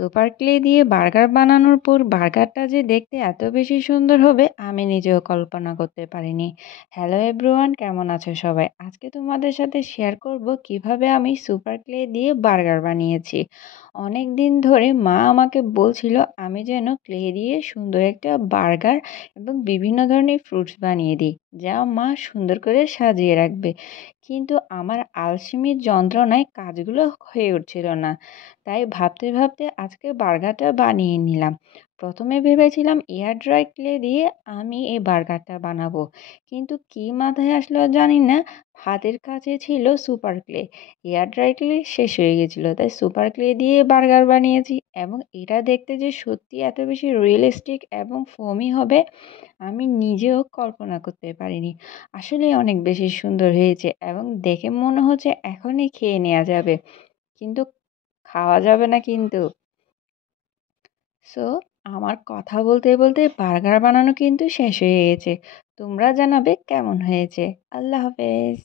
Super clay দিয়ে burger বানানোর পর বার্গারটা যে দেখতে এত বেশি সুন্দর হবে আমি নিজেও কল্পনা করতে পারিনি। হ্যালো এভরিওয়ান, কেমন আছো সবাই? আজকে তোমাদের সাথে শেয়ার করব কিভাবে আমি সুপার ক্লে দিয়ে বার্গার বানিয়েছি। অনেক দিন ধরে মা আমাকে বলছিল আমি যেন ক্লে দিয়ে সুন্দর একটা বার্গার এবং বিভিন্ন ধরনের ফ্রুটস বানিয়ে দিই, যা মা সুন্দর করে সাজিয়ে রাখবে। কিন্তু আমার আলসেমির যন্ত্রণায় কাজগুলো হয়ে উঠছিল না। তাই ভাবতে ভাবতে আজকে বার্গারটা বানিয়ে নিলাম। প্রথমে ভেবেছিলাম এয়ার ড্রাই ক্লে দিয়ে আমি এই বার্গারটা বানাবো, কিন্তু কি মাথায় আসলো জানি না, হাতের কাছে ছিল super clay. Air dry clay শেষ হয়ে গেছিলো, তাই সুপার ক্লে দিয়ে বার্গার বানিয়েছি এবং এটা দেখতে যে সত্যি এত বেশি রিয়েলিস্টিক এবং ফোমি হবে আমি নিজেও কল্পনা করতে পারিনি। আসলে অনেক বেশি সুন্দর হয়েছে এবং দেখে মনে হচ্ছে এখনই খেয়ে নেওয়া যাবে, কিন্তু খাওয়া যাবে না কিন্তু। সো আমার কথা বলতে বলতে বার্গার বানানো কিন্তু শেষ হয়ে গেছে। তোমরা জানাবে কেমন হয়েছে। আল্লাহ হাফেজ।